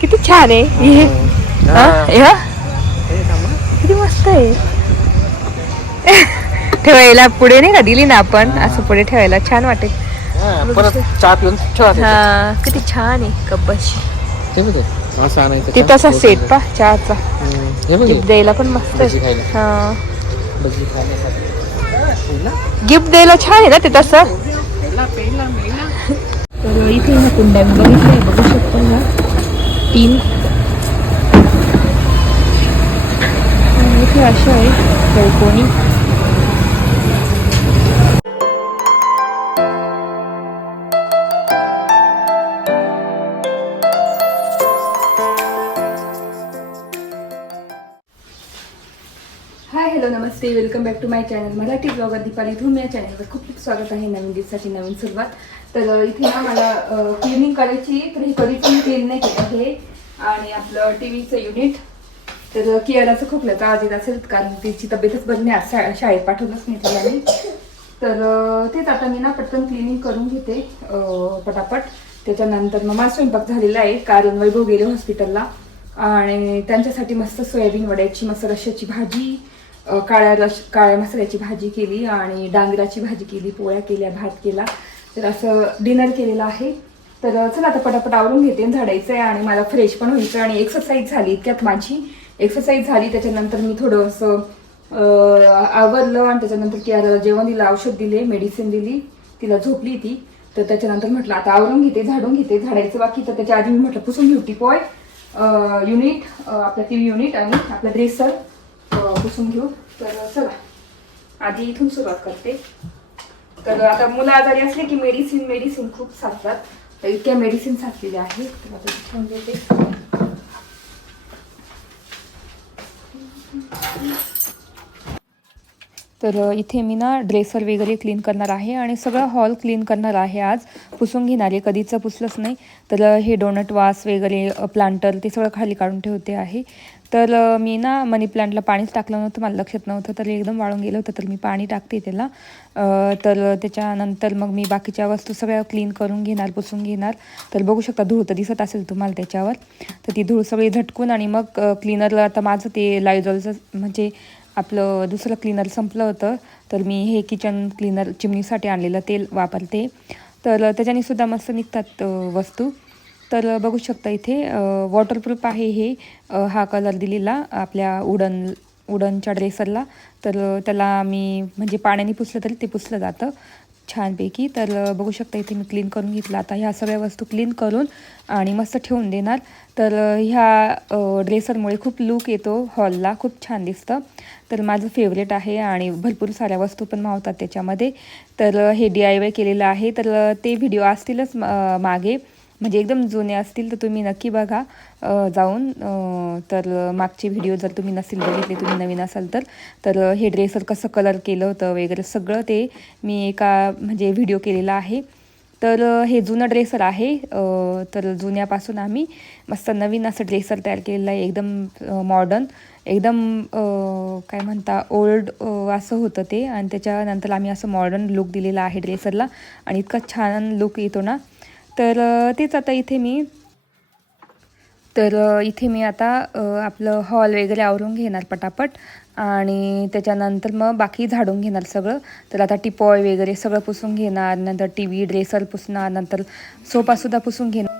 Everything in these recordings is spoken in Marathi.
किती छान आहे हे. किती मस्त आहे. ठेवायला पुढे नाही का दिली ना आपण, असं पुढे ठेवायला छान वाटेल. चहा पिऊन हा किती छान आहे कब्बाशी. ते तसा सेट पा चहाचा गिफ्ट द्यायला पण मस्त आहे. हा गिफ्ट द्यायला छान आहे ना ते तसं. तर इथे ह्या कुंड्या मी बघितल्या, बघू शकतो ह्या 3. इथे अशा आहे चौकोनी. हाय हॅलो नमस्ते, welcome back to my channel Marathi blogger Deepali Dhoom. या चॅनलवर खूप खूप स्वागत आहे नवीन दिवसाची नवीन सुरुवात. तर इथे ना मला क्लिनिंग करायची, तर हे कधीच मी क्लीन नाही केलं आहे. आणि आपलं टी व्हीचं युनिट, तर कियाराचं खोकल्याचा आवाज येत असेल कारण तिची तब्येतच बरी नाही, आज शाळेत पाठवलंच नाही तिला मी. तर तेच आता मी ना पटकन क्लिनिंग करून घेते पटापट. त्याच्यानंतर मग माझा स्वयंपाक झालेला आहे कारण वैभव गेले हॉस्पिटलला, आणि त्यांच्यासाठी मस्त सोयाबीन वड्याची मस्त रश्श्याची भाजी, काळ्या मसाल्याची भाजी केली आणि डांगराची भाजी केली, पोळ्या केल्या, भात केला. तर असं डिनर केलेलं आहे. तर चला आता पटापट आवरून घेते, झाडायचं आहे आणि मला फ्रेश पण व्हायचं. आणि एक्सरसाइज झाली, इतक्यात माझी एक्सरसाइज झाली. त्याच्यानंतर मी थोडंसं आवरलं आणि त्याच्यानंतर कियाराला जेवण दिलं, औषध दिले, मेडिसिन दिली, तिला झोपली ती. तर त्याच्यानंतर म्हटलं आता आवरून घेते, झाडून घेते, झाडायचं बाकी. तर त्याच्या आधी मी म्हटलं पुसून घेऊ टिपॉय युनिट, आपला टी व्ही युनिट आणि आपला ड्रेसर पुसून घेऊ. तर चला आधी इथून सुरुवात करते. तर आता मुलं आजारी असले की मेडिसिन खूप साचतात, तर इतक्या मेडिसिन साचलेल्या आहेत. तर आता ठेवून देते. तर इथे मी ना ड्रेसर वगैरे क्लीन करणार आहे आणि सगळं हॉल क्लीन करणार आहे आज, पुसून घेणार आहे, कधीचं पुसलंच नाही. तर हे डोनट वास वगैरे प्लांटर ते सगळं खाली काढून ठेवते आहे. तर मी ना मनी प्लांटला पाणीच टाकलं नव्हतं, मला लक्षात नव्हतं, तर एकदम वाळून गेलं होतं, तर मी पाणी टाकते त्याला. तर त्याच्यानंतर मग मी बाकीच्या वस्तू सगळ्या क्लीन करून घेणार, पुसून घेणार. तर बघू शकता धूळ तर दिसत असेल तुम्हाला त्याच्यावर. तर ती धूळ सगळी झटकून आणि मग क्लीनरला, आता माझं ते लायझॉलचं म्हणजे आपलं दुसरं क्लीनर संपलं होतं, तर मी हे किचन क्लीनर चिमणीसाठी आणलेलं तेल वापरते. तर त्याच्याने सुद्धा मस्त निघतात वस्तू. तर बघू शकता इथे वॉटरप्रूफ आहे हे, हा कलर दिलेला आपल्या वुडनच्या ड्रेसरला. तर त्याला मी म्हणजे पाण्याने पुसलं तरी ते पुसलं जातं छानपैकी. तर बघू शकता इथे मी क्लीन करून घेतलं. आता ह्या सगळ्या वस्तू क्लीन करून आणि मस्त ठेवून देणार. तर ह्या ड्रेसरमुळे खूप लूक येतो हॉलला, खूप छान दिसतं. तर माझं फेवरेट आहे आणि भरपूर साऱ्या वस्तू पण मावतात त्याच्यामध्ये. तर हे DIY केलेलं आहे, तर ते व्हिडिओ असतीलच मागे, म्हणजे एकदम जुने असतील, तर तुम्ही नक्की बघा जाऊन. तर मागचे व्हिडिओ जर तुम्ही नसेल बघितले, तुम्ही नवीन असाल तर हे ड्रेसर कसं कलर केलं होतं वगैरे सगळं ते मी एका म्हणजे व्हिडिओ केलेला आहे. तर हे जुनं ड्रेसर आहे. तर जुन्यापासून आम्ही मस्त नवीन असं ड्रेसर तयार केलेलं आहे, एकदम मॉडर्न, एकदम काय म्हणता ओल्ड असं होतं ते. आणि त्याच्यानंतर आम्ही असं मॉडर्न लुक दिलेला आहे ड्रेसरला, आणि इतका छान लुक येतो ना. तर तेच आता इथे मी आता आपलं हॉल वगैरे आवरून घेणार पटापट, आणि त्याच्यानंतर मग बाकी झाडून घेणार सगळं. तर आता टिपॉय वगैरे सगळं पुसून घेणार, नंतर TV ड्रेसर पुसणार, नंतर सोफासुद्धा पुसून घेणार.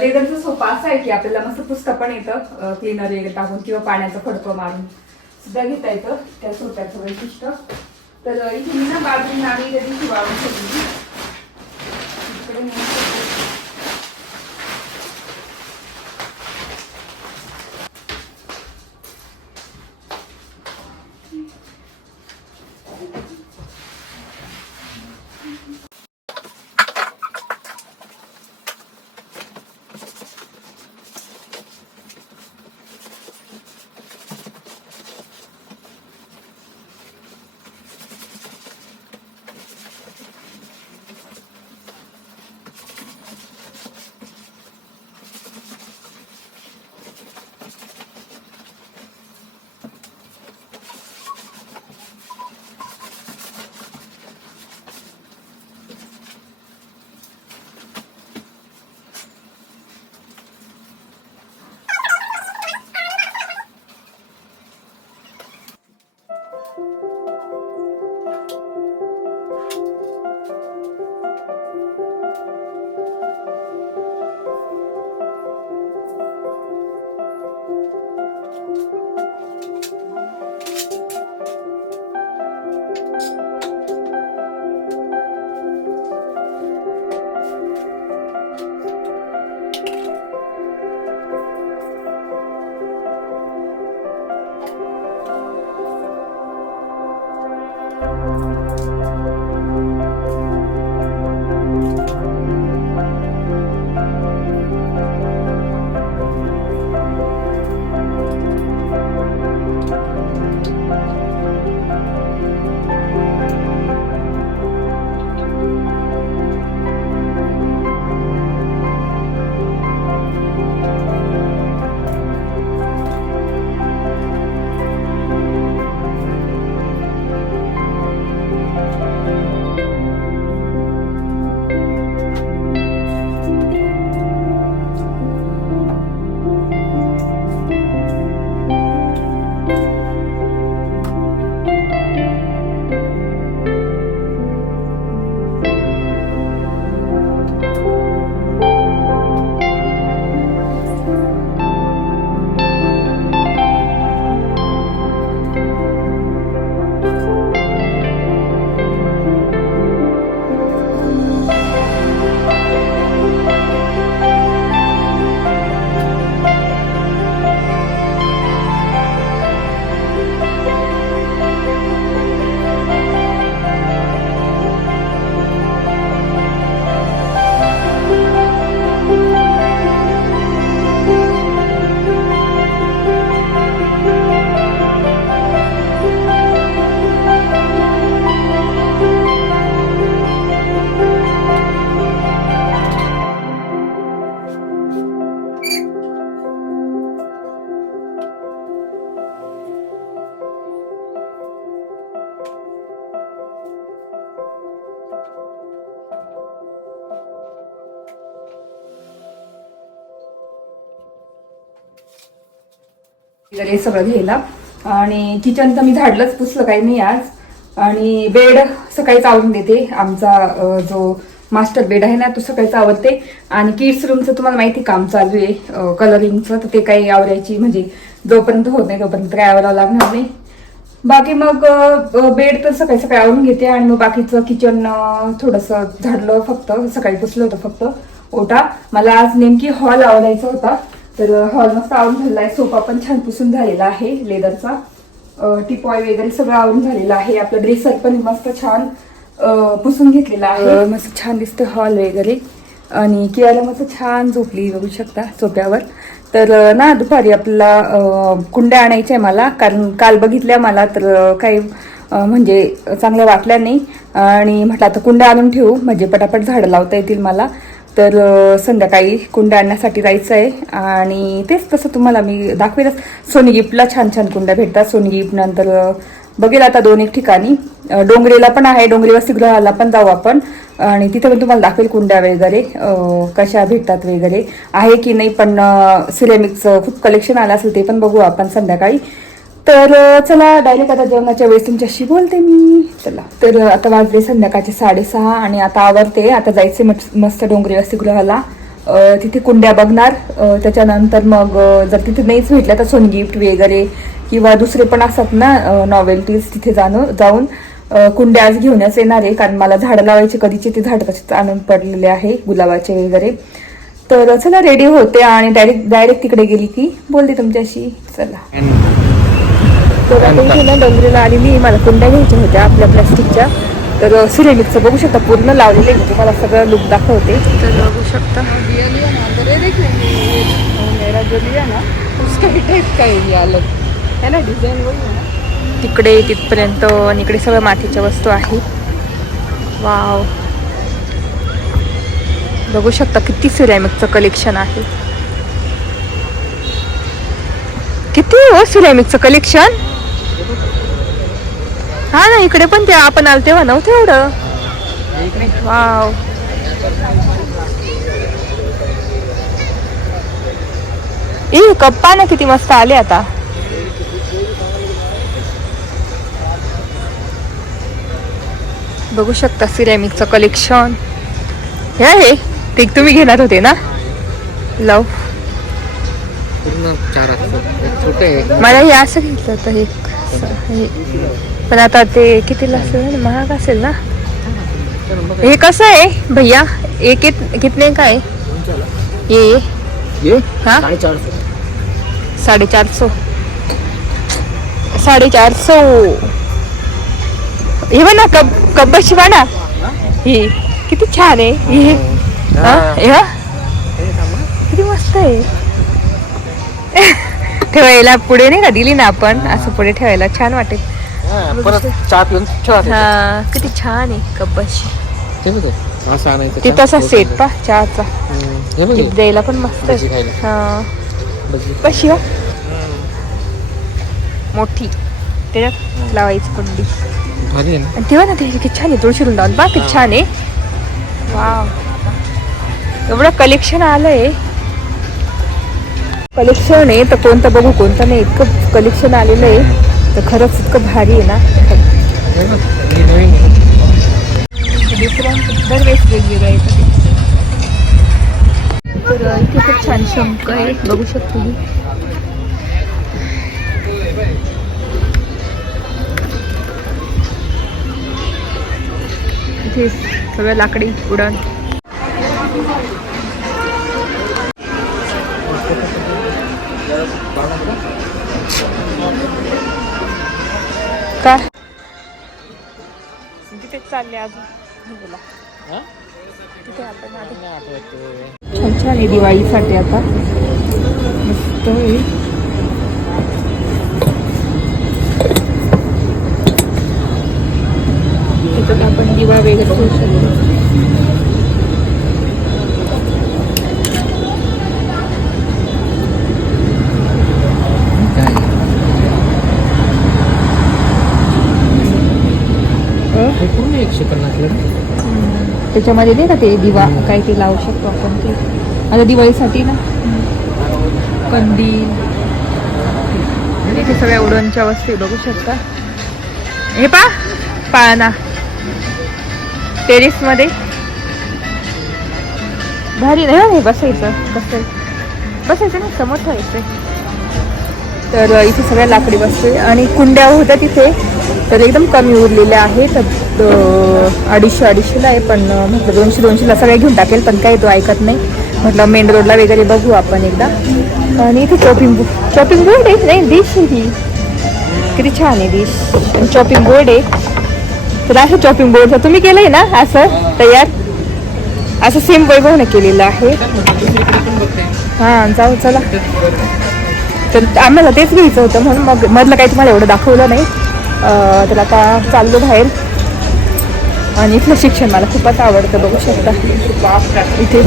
लेदरचा सोफा असा आहे की आपल्याला मस्त पुसता पण येतं, क्लीनर वगैरे टाकून किंवा पाण्याचा फडकं मारून सुद्धा घेता येतं त्या सोफ्याचं वैशिष्ट्य. तर इथे मी ना बाजून आम्ही त्या दिवशी वाळून ठेवली. इकडे हे सगळं घ्यायला. आणि किचन तर मी झाडलंच, पुसलं काही नाही आज. आणि बेड सकाळीच आवरून देते. आमचा जो मास्टर बेड आहे ना तो सकाळीच आवरते. आणि किड्स रूमचं तुम्हाला माहिती काम चालू आहे कलरिंगचं, तर ते काही आवरायची म्हणजे जोपर्यंत होत नाही तोपर्यंत काय आवरावं लागणार नाही. बाकी मग बेड तर सकाळी सकाळी आवरून घेते. आणि मग बाकीचं किचन थोडंसं झाडलं, फक्त सकाळी पुसलं होतं फक्त ओटा. मला आज नेमकी हॉल आवरायचा होता, तर हॉल मस्त आवरून झालेला आहे. सोफा पण छान पुसून झालेला आहे लेदरचा. टिपॉय वगैरे सगळं आवरून झालेलं आहे. आपलं ड्रेसर पण मस्त छान पुसून घेतलेला आहे. मस्त छान दिसतं हॉल वगैरे. आणि कियाला मस्त छान झोपली, बघू शकता सोफ्यावर. तर ना दुपारी आपल्याला कुंड्या आणायच्या आहे मला, कारण काल बघितल्या मला तर काही म्हणजे चांगल्या वाटल्या नाही. आणि म्हटलं आता कुंड्या आणून ठेवू म्हणजे पटापट झाडं लावता येतील मला. तर संध्याकाळी कुंड्या आणण्यासाठी जायचं आहे. आणि तेच तसं तुम्हाला मी दाखवेलच. सोनी गिफ्टला छान छान कुंड्या भेटतात. सोनी गिफ्ट नंतर बघेल आता 2-1 ठिकाणी. डोंगरीला पण आहे, डोंगरी वसतिगृहाला पण जाऊ आपण. आणि तिथे पण तुम्हाला दाखवेल कुंड्या वगैरे कशा भेटतात वगैरे आहे की नाही. पण सिरेमिकचं खूप कलेक्शन आलं असेल, ते पण बघू आपण संध्याकाळी. तर चला डायरेक्ट आता जेवणाच्या वेळेस तुमच्याशी बोलते मी. चला, तर आता वाजले संध्याकाळचे 6:30 आणि आता आवरते. आता जायचे मस्त डोंगरी वसतिगृहाला. तिथे कुंड्या बघणार. त्याच्यानंतर मग जर तिथे नाहीच भेटल्या तर सोन गिफ्ट वगैरे किंवा दुसरे पण असतात ना नॉवेल्टीज, तिथे जाऊन कुंड्या आज घेऊनच येणार आहे. कारण मला झाडं लावायचे कधीचे ते झाड तसेच आणून पडलेले आहे गुलाबाचे वगैरे. तर चला रेडी होते आणि डायरेक्ट तिकडे गेली की बोलते तुमच्याशी. चला तर आता इथे ना डोंगरीला आलेली, मला कुंड्या घ्यायच्या होत्या आपल्या प्लास्टिकच्या. तर सिरेमिकचं बघू शकता पूर्ण लावलेले आहे. तुम्हाला सगळं लुक दाखवते. तर बघू शकता तिकडे तिथपर्यंत आणि इकडे सगळं मातीच्या वस्तू आहेत. वाव, बघू शकता किती सिरॅमिकचं कलेक्शन आहे. किती हो सिरॅमिकचं कलेक्शन. हा ना, इकडे पण ते आपण आलो तेव्हा नव्हतं एवढं. वाव, कप्पा ना किती मस्त आले आता. बघू शकता सिरॅमिकचं कलेक्शन. हे ते तुम्ही घेणार होते ना, लव. मला हे असं घेतलं होतं हे, पण आता ते कितीला असेल, महाग असेल ना. हे कसं आहे भैया, एक कितने का आहे ये? हाँ 450. हे बघा कब्बशी बघा, ही किती छान आहे. हे किती मस्त आहे. ठेवायला पुढे नाही का दिली ना आपण, असं पुढे ठेवायला छान वाटेल. परत चहा पिऊन हा किती छान आहे कब्बशी. आणायचं ते तसा सेट पा चहाचा हे द्यायला पण मस्त आहे. हा कशी हो मोठी, त्याच्यात लावायची कुंडी. आणि तेव्हा ना ते किती छान आहे, तुळशी वृंदावन बा किती छान आहे. वाव, एवढं कलेक्शन आलंय. कलेक्शन आहे तर कोणतं बघू कोणतं नाही, इतकं कलेक्शन आलेलं आहे. तर खरंच इतकं भारी आहे ना. दरवेळेस वेगवेगळं आहे. तर इथे खूप छान शंख आहे, बघू शकतो मी. इथे सगळं लाकडी उडण. का तिथे चालले अजून तिथे आपण छान छान आहे दिवाळीसाठी आता मस्त आहे. तिथं आपण दिवा वगैरे ठेवू शकतो. त्याच्यामध्ये नाही का ते दिवा काय ते लावू शकतो आपण. ते आता दिवाळीसाठी ना कंदील, इथे सगळ्या उडणच्या वस्तू बघू शकता. हे पाळणा टेरेस मध्ये भारी नाही हे बसायचं नाही, समोर ठेवायचं. तर इथे सगळ्या लाकडी वस्तू आहे आणि कुंड्या होत्या तिथे तर एकदम कमी उरलेल्या आहेत. 250-250ला आहे, पण म्हटलं 200-200ला सगळ्या घेऊन टाकेल, पण काही तो ऐकत नाही. म्हटलं मेन रोडला वगैरे बघू आपण एकदा. आणि इथे चॉपिंग बोर्ड आहे, नाही डिश आहे ही, किती छान आहे डिश. चॉपिंग बोर्ड आहे. तर असं चॉपिंग बोर्डचं तुम्ही केलंय ना असं तयार, असं सेम वैभवनं केलेलं आहे. हां जाऊ चला. तर आम्हाला तेच घ्यायचं होतं म्हणून मग मधलं काही तुम्हाला एवढं दाखवलं नाही. तर आता चाललो बाहेर. आणि इथलं शिक्षण मला खूपच आवडतं, बघू शकता. इथे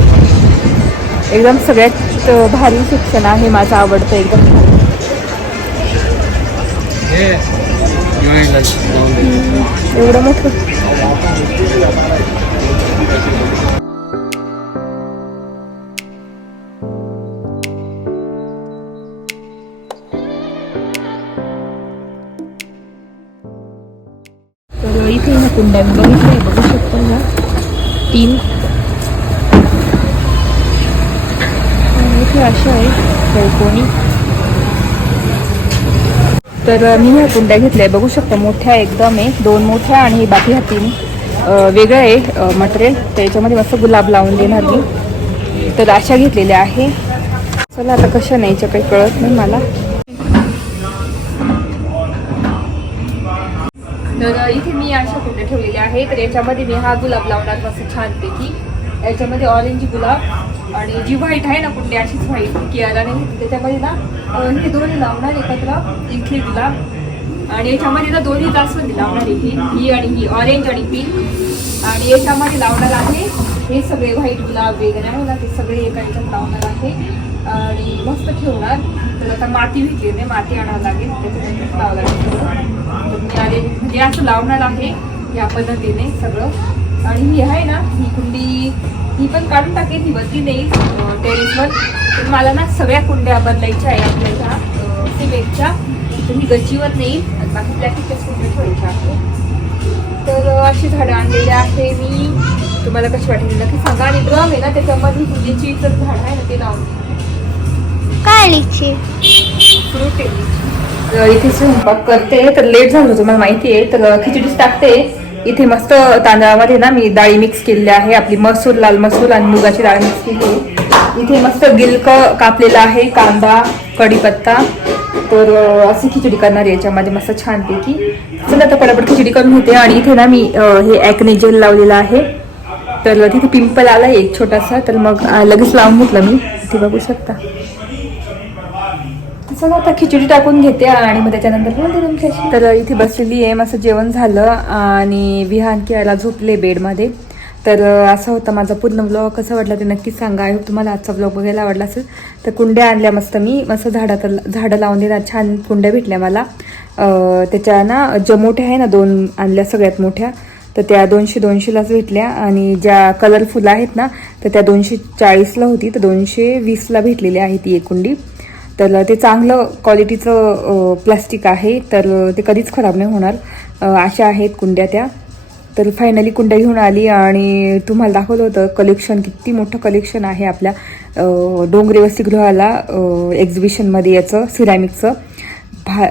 एकदम सगळ्यात भारी शिक्षण आहे, माझं आवडतं एकदम. एवढं मोठं. तर इथे ह्या कुंड्या बघितल्या, बघू शकतो ना 3. अशा आहे चौकोनी. तर मी ह्या कुंड्या घेतल्या आहे, बघू शकता मोठ्या एकदम आहे, 2 मोठ्या आणि बाकी ह्या 3 वेगळं आहे मटेरियल. त्याच्यामध्ये मस्त गुलाब लावून देणार मी. तर अशा घेतलेल्या आहे. चला आता कशा न्यायच्या काही कळत नाही मला. तर इथे मी अशा कुंड्या ठेवलेल्या आहे. तर याच्यामध्ये मी हा गुलाब लावणार मस्त छानपैकी. याच्यामध्ये ऑरेंज गुलाब आणि जी व्हाईट आहे ना कुंडी अशीच व्हाईट कियाला नाही घेतली. त्याच्यामध्ये ना हे दोन्ही लावणार एकत्र, इथले गुलाब आणि याच्यामध्ये ना दोन्ही जास्वंदी लावणार ही आणि ही ऑरेंज आणि पिंक. आणि याच्यामध्ये लावणार आहे हे सगळे व्हाईट गुलाब वगैरे आहे ना ते सगळे एका याच्यात लावणार आहे आणि मस्त ठेवणार. तर आता माती भेटली नाही, माती आणावं लागेल, त्याच्यानंतर लावं लागेल. तर मी आले म्हणजे असं लावणार आहे या पद्धतीने सगळं. आणि ही आहे ना ही कुंडी ही पण काढून टाकेल, ही बदली नाही टेरेसवर. तर मला ना सगळ्या कुंड्या बदलायच्या आहे आपल्या ह्या सिमेंटच्या. तर ही गच्चीवर नाही, बाकी प्लॅस्टिकच्या कुंड्या ठेवायच्या आहे. तर अशी झाडं आणलेली आहे मी. तुम्हाला कशी वाटेल नक्की सांगा. आणि ड्रम आहे ना त्याच्यामध्ये लिचीचं झाड आहे ना ते लावून. काय लिची? फ्रूट आहे. इथे स्वयंपाक करते तर लेट झालं तुम्हाला माहिती आहे. तर खिचडीच टाकते. इथे मस्त तांदळामध्ये ना मी डाळी मिक्स केलेली आहे, आपली मसूर, लाल मसूर आणि मुगाची डाळ मिक्स केली आहे. इथे मस्त गिलक कापलेला आहे, कांदा, कढीपत्ता. तर अशी खिचडी करणार आहे याच्यामध्ये मस्त छानपैकी. चला आता पटापट खिचडी करून घेते. आणि इथे ना मी हे ॲक्ने जेल लावलेलं आहे. तर तिथे पिंपल आला एक छोटासा, तर मग लगेच लावून घेतलं मी. इथे बघू शकता. चला आता खिचडी टाकून घेते आणि मग त्याच्यानंतर बोलते तुमच्याशी. तर इथे बसलेली आहे, मस्त जेवण झालं आणि विहान कियाला झोपले बेडमध्ये. तर असा होता माझा पूर्ण ब्लॉग. कसा वाटला ते नक्कीच सांगा. आय होप तुम्हाला आजचा ब्लॉग बघायला आवडला असेल. तर कुंड्या आणल्या मस्त मी, मस्त झाडं लावून देणार, छान कुंड्या भेटल्या मला. त्याच्या ना ज्या मोठ्या आहे ना 2 आणल्या सगळ्यात मोठ्या, तर त्या 200-200लाच भेटल्या. आणि ज्या कलरफुल आहेत ना तर त्या 240ला होती, तर 220ला भेटलेली आहे ती एक कुंडी. तर ते चांगलं क्वालिटीचं प्लास्टिक आहे, तर ते कधीच खराब नाही होणार. अशा आहेत कुंड्या त्या. तर फायनली कुंड्या घेऊन आली आणि तुम्हाला दाखवलं होतं कलेक्शन, किती मोठं कलेक्शन आहे आपल्या डोंगरे वसतिगृहाला एक्झिबिशनमध्ये याचं सिरॅमिकचं.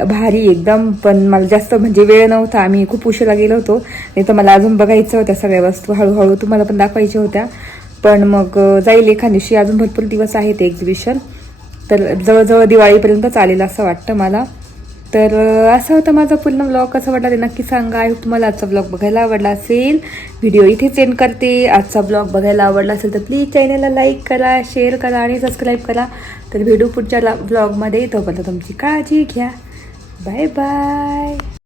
भारी एकदम. पण मला जास्त म्हणजे वेळ नव्हता, आम्ही खूप उशिरा गेलो होतो. नाही तर मला अजून बघायचं होत्या सगळ्या वस्तू, हळूहळू तुम्हाला पण दाखवायच्या होत्या. पण मग जाईल एखाद दिवशी, अजून भरपूर दिवस आहे ते एक्झिबिशन. तर जवळजवळ दिवाळीपर्यंत चालेल असं वाटतं मला. तर असा होता माझा पूर्ण ब्लॉग. कसा वाटला ते नक्की सांगा. आय होप तुम्हाला आजचा ब्लॉग बघायला आवडला असेल. व्हिडिओ इथेच एंड करते. आजचा ब्लॉग बघायला आवडला असेल तर प्लीज चॅनलला लाईक करा, शेअर करा आणि सबस्क्राईब करा. तर भेटू पुढच्या ब्लॉगमध्ये. तोपर्यंत तुमची काळजी घ्या. Bye bye.